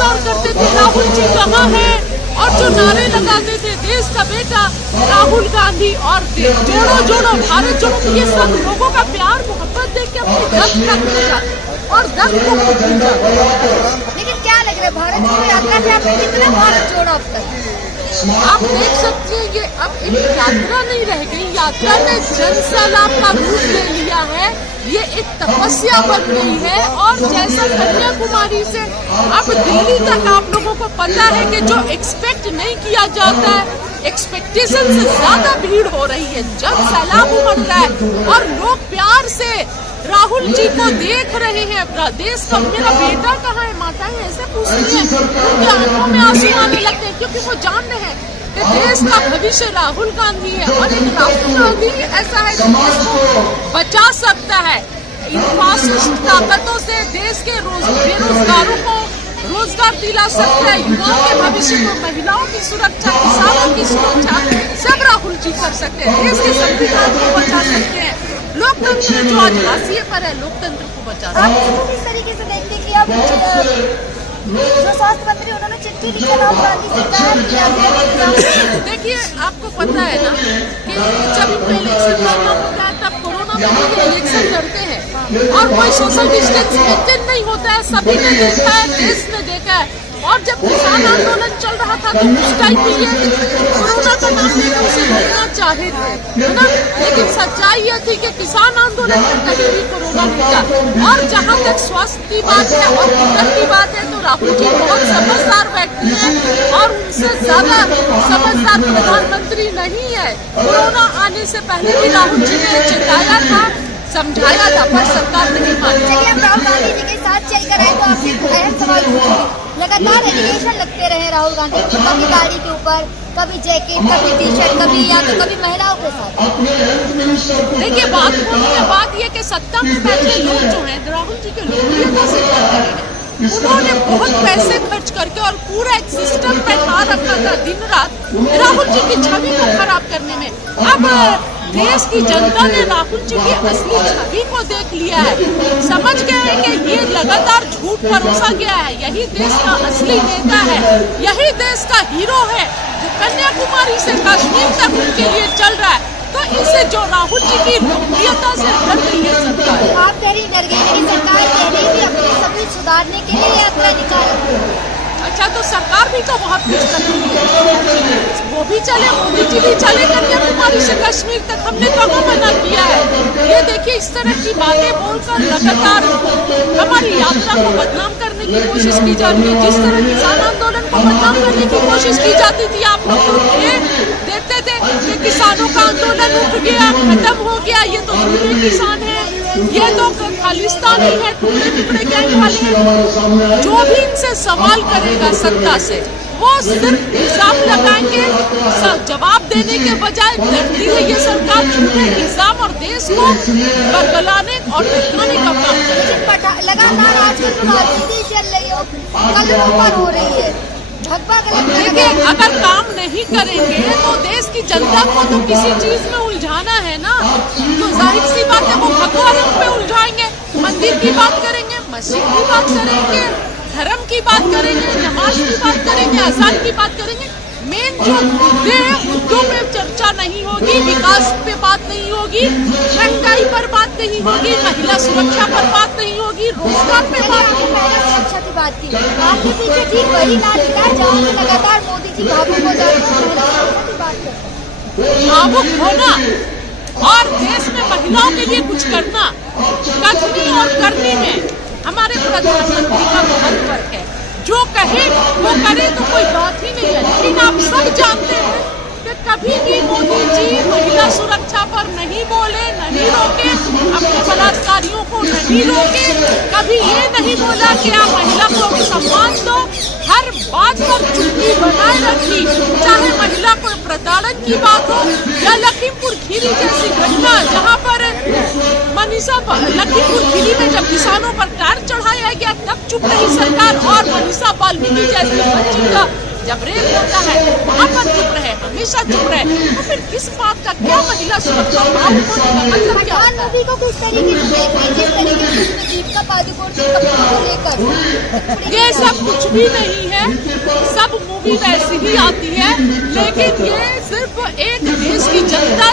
इंतजार करते थे राहुल जी कहाँ हैं, और जो नारे लगाते थे देश का बेटा राहुल गांधी और जोड़ो जोड़ो भारत जोड़ो, ये सब लोगों का प्यार मोहब्बत देख के अपनी दर्द का मिल जाता और दर्द को भूल जाता। लेकिन क्या लग रहा है भारत जोड़ो यात्रा से आपने कितना भारत जोड़ा अब तक? आप देख सकते हैं ये अब एक यात्रा नहीं रह गई, यात्रा ने जन सैलाब का रूप ले लिया है, ये एक तपस्या बन गई है। और जैसा कन्याकुमारी से अब दिल्ली तक आप लोगों को पता है कि जो एक्सपेक्ट नहीं किया जाता है, एक्सपेक्टेशन से ज्यादा भीड़ हो रही है, जन सैलाब उमड़ रहा है और लोग प्यार से राहुल जी को देख रहे हैं। देश का मेरा बेटा कहाँ है, माताएं ऐसे पूछती हैं, उनकी आंखों में आंसू आने लगते हैं, क्योंकि वो जान रहे हैं कि देश का भविष्य राहुल गांधी है और एक राहुल गांधी ऐसा है जो देश को बचा सकता है। इन फासिस्ट ताकतों से देश के बेरोजगारों को रोजगार दिला सकता है, युवाओं के भविष्य को, महिलाओं की सुरक्षा, किसानों की सुरक्षा सब राहुल जी कर सकते हैं, देश के संविधान को बचा सकते हैं, लोकतंत्र जो आज हाशिए पर है लोकतंत्र को बचा सकते हैं। आप इसको किस तरीके से देखते हैं कि अब जो स्वास्थ्य मंत्री उन्होंने चिट्ठी लिखी राहुल गांधी सरकार? देखिए आपको पता है ना कि जब इनका इलेक्शन लड़ना होता है तब कोरोना में इलेक्शन लड़ते हैं और कोई सोशल डिस्टेंस मेंटेन नहीं होता है, सभी ने देखा है, देश ने देखा है। और जब किसान आंदोलन चल रहा था तो उस टाइम भी ये कोरोना का नाम लेकर उसे रोकना चाहे थे, है ना, लेकिन सच्चाई ये थी कि किसान आंदोलन में कहीं भी कोरोना नहीं था। और जहाँ तक स्वास्थ्य की बात है और फिकर की बात है तो राहुल जी बहुत समझदार व्यक्ति हैं और उनसे ज्यादा समझदार प्रधानमंत्री नहीं है। कोरोना आने से पहले भी राहुल जी ने चेताया था, समझाया था, पर सरकार नहीं मानी। चलिए हम राहुल गांधी जी के साथ चलकर आए तो आपसे अहम सवाल पूछेंगे। लगातार एलिगेशन लगते रहे राहुल गांधी को, कभी गाड़ी के ऊपर, कभी जैकेट, कभी टी शर्ट, कभी या तो कभी महिलाओं के साथ। देखिए बात ये कि सत्ता में बैठे लोग जो हैं राहुल जी के लोकप्रियता से करते हैं, उन्होंने बहुत पैसे खर्च करके और पूरा एक सिस्टम बैठा रखा था दिन रात राहुल जी की छवि को खराब करने में। अब देश की जनता ने राहुल जी की असली छवि को देख लिया है, समझ गए हैं कि ये लगातार झूठ परोसा गया है, यही देश का असली नेता है, यही देश का हीरो है जो कन्याकुमारी से कश्मीर तक उनके लिए चल रहा है। तो इससे जो राहुल जी की लोकप्रियता से डर गई है सरकार। आप डर गई, लेकिन सरकार कह रही थी अपनी सभी सुधारने के लिए यात्रा निकाली। अच्छा तो सरकार भी तो बहुत कुछ कर रही है, वो भी चले, मोदी जी भी चले कन्याकुमारी से कश्मीर तक, हमने कहाँ मना किया है। ये देखिए इस तरह की बातें बोलकर लगातार हमारी यात्रा को बदनाम करने की कोशिश की जा रही है। जिस तरह किसान आंदोलन को बदनाम करने की कोशिश की जाती थी, आप लोग देखते थे कि किसानों का आंदोलन उठ गया, खत्म हो गया, ये तो झूठे किसान है, ये तो खालिस्तानी है, टुकड़े टुकड़े गैंग वाले हैं। जो भी इनसे सवाल करेगा सत्ता से वो सिर्फ इल्जाम लगाएंगे, जवाब देने के बजाय डरती है ये सरकार झूठे इल्जाम और देश को बरगलाने और टकराने का काम करती है। लगातार आजकल जो राजनीति चल रही हो कलमों पर हो रही है, देखिए अगर काम नहीं करेंगे तो देश की जनता को तो किसी चीज में उलझाना है ना, तो जाहिर सी बात है वो भगवा रंग में उलझाएंगे, मंदिर की बात करेंगे, मस्जिद की बात करेंगे, धर्म की बात करेंगे, नमाज की बात करेंगे, अजान की बात करेंगे। मेन जो मुद्दे हैं मुद्दों पे चर्चा नहीं होगी, विकास पे बात नहीं होगी, महंगाई पर बात नहीं होगी, महिला सुरक्षा पर बात नहीं होगी, रोजगार पे बात नहीं होगी। सुरक्षा की बात की आपके पीछे ठीक वही नाच रहा है जहाँ से लगातार मोदी जी भावुक हो जाते हैं। भावुक होना और देश में महिलाओं के लिए कुछ करना, कथनी और करनी में हमारे प्रधानमंत्री का बहुत फर्क है। जो कहे वो करे तो कोई बात ही नहीं है, लेकिन आप सब जानते हैं कि कभी भी मोदी जी महिला सुरक्षा पर नहीं बोले, नहीं रोके, अपने बलात्कारियों को नहीं रोके, कभी ये नहीं बोला कि आप महिला को सम्मान दो, हर बात पर चुप्पी बनाए रखी, चाहे महिला को प्रताड़न की बात हो या लखीमपुर खीरी जैसी घटना जहाँ पर लखीमपुर खीरी में जब किसानों पर टायर चढ़ाया गया तब चुप रही सरकार और मनीषा वाल्मीकि जैसी बच्ची का जब रेप होता है अपन चुप रहे, हमेशा चुप रहे, तो फिर किस बात का क्या महिला सुरक्षा भाव को मतलब क्या? पठान मूवी को किस तरीके से देख रही, जिस तरीके से उसमें दीपिका पादुकोण के कपड़ों को लेकर? ये सब कुछ भी नहीं है, सब मूवी वैसी ही आती है, लेकिन ये सिर्फ एक देश की जनता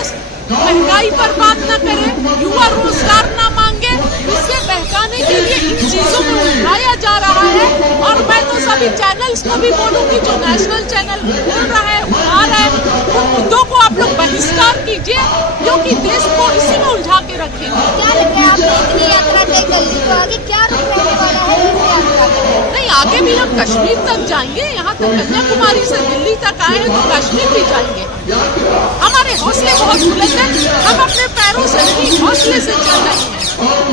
महंगाई पर बात न करे, युवा रोजगार न मांगे, इससे बहकाने के लिए इन चीजों को उठाया जा रहा है। और मैं तो सभी चैनल्स को भी बोलूंगी, जो नेशनल चैनल बोल रहा है, उठा रहा है, उन मुद्दों को आप लोग बहिष्कार कीजिए, क्योंकि देश को इसी में उलझा के रखेंगे। क्या लग रहा है आपने इतनी यात्रा तय कर ली, तो आगे क्या रुख रहने वाला है इस यात्रा का? नहीं, आगे भी हम कश्मीर तक जाएंगे, यहाँ तक कन्याकुमारी से दिल्ली तक आए हैं तो कश्मीर भी जाएंगे। हमारे हौसले बहुत बुलंद हैं, हम अपने पैरों से नहीं हौसले से चल रहे हैं,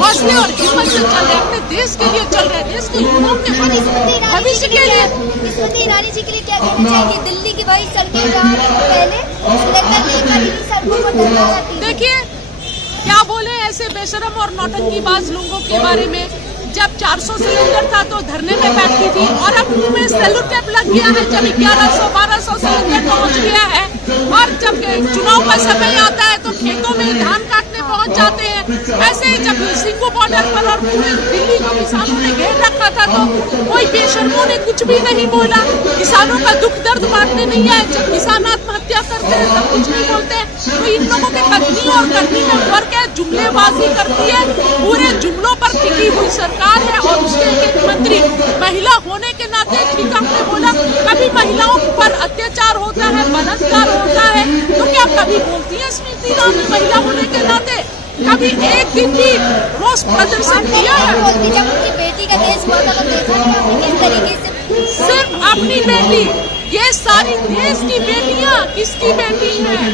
हौसले और हिम्मत से चल रहे हैं, अपने देश के लिए चल रहे हैं, देश के युवाओं के भविष्य के लिए। स्मृति ईरानी जी के लिए क्या कहना चाहिए? दिल्ली की वही सड़कें जहाँ पहले स्लेटर लेकर इन्हीं सड़कों पर धरना करती थी। देखिए क्या बोले ऐसे बेशरम और नौटंकीबाज लोगों के बारे में। जब 400 सिलेंडर था तो धरने में बैठती थी, और अब मुंह में सेलो टेप लग गया है जब 1100-1200 सिलेंडर पहुंच गया है। और जब चुनाव का समय आता है तो खेतों में धान काटने पहुंच जाते हैं। ऐसे ही जब सिंगू बॉर्डर पर और पूरे दिल्ली को किसानों ने घेर रखा था तो कोई बेशर्मों ने कुछ भी नहीं बोला, किसानों का दुख दर्द बांटने नहीं आए। जब किसान आत्महत्या करते हैं तब कुछ नहीं बोलते। तो इन लोगों के कथनी और करनी में फर्क है, जुमलेबाजी करती है, पूरे जुमलों पर टिकी हुई सरकार है। और उसके एक मंत्री महिला होने के नाते, ठीक आपने बोला, कभी महिलाओं पर अत्याचार होता है, बलात्कार होता है, तो क्या कभी बोलती है स्मृति ईरानी महिला होने के नाते? कभी एक दिन भी रोष प्रदर्शन किया है? जब उनकी बेटी का केस हुआ था तो देखा नहीं आपने किस तरीके से? सिर्फ अपनी बेटी, ये सारी देश की बेटियां किसकी बेटी हैं?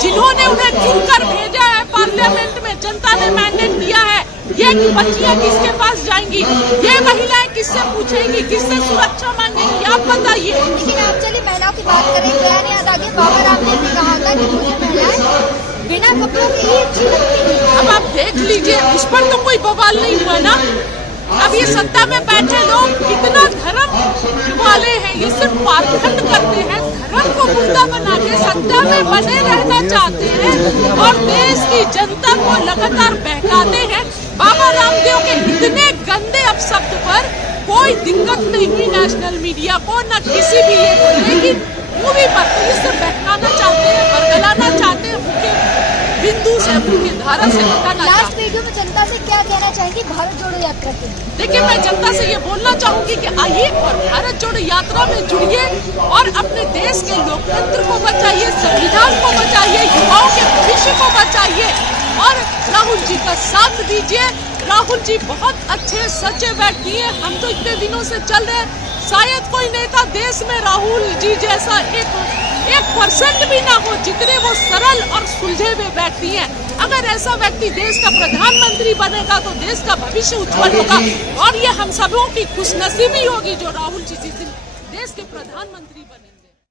जिन्होंने उन्हें चुनकर भेजा है पार्लियामेंट में, जनता ने मैंडेट दिया है, ये कि बच्चियां किसके पास जाएंगी, ये महिलाएं किससे पूछेंगी, किससे सुरक्षा मांगेंगी, आप बताइए। लेकिन आप चलिए महिलाओं की बात करें, बयान याद आ गया, बाबा रामदेव ने कहा था कि मुझे महिलाएं बिना कपड़ों के ही अच्छी लगती है। अब आप देख लीजिए, उस पर तो कोई बवाल नहीं हुआ ना। अब ये सत्ता में बैठे लोग कितना धर्म वाले हैं, ये सिर्फ पाखंड करते हैं, धर्म को मुद्दा बना के सत्ता में बने रहना चाहते हैं और देश की जनता को लगातार बहकाते हैं। बाबा रामदेव के इतने गंदे अपशब्द पर कोई दिक्कत नहीं हुई नेशनल मीडिया को, न किसी भी ये को, लेकिन मूवी पर तो इससे बहकाना चाहते हैं, बरगलाना चाहते हैं, मुख्य बिंदु से, मुख्य धारा से हटाना चाहते हैं। लास्ट वीडियो में जनता से क्या कहना चाहेंगी भारत जोड़ो यात्रा के लिए? देखिए, मैं जनता से ये बोलना चाहूंगी कि आइए और भारत जोड़ो यात्रा में जुड़िए और अपने देश के लोकतंत्र को बचाइए, संविधान को बचाइए, युवाओं के भविष्य को बचाइए और राहुल जी का साथ दीजिए। राहुल जी बहुत अच्छे सच्चे व्यक्ति हैं, हम तो इतने दिनों से चल रहे हैं, शायद कोई नेता देश में राहुल जी जैसा 1% भी ना हो, जितने वो सरल और सुलझे हुए व्यक्ति हैं। अगर ऐसा व्यक्ति देश का प्रधानमंत्री बनेगा तो देश का भविष्य उज्जवल होगा और ये हम सबों की खुशनसीबी होगी जो राहुल जी जिस दिन देश के प्रधानमंत्री बने।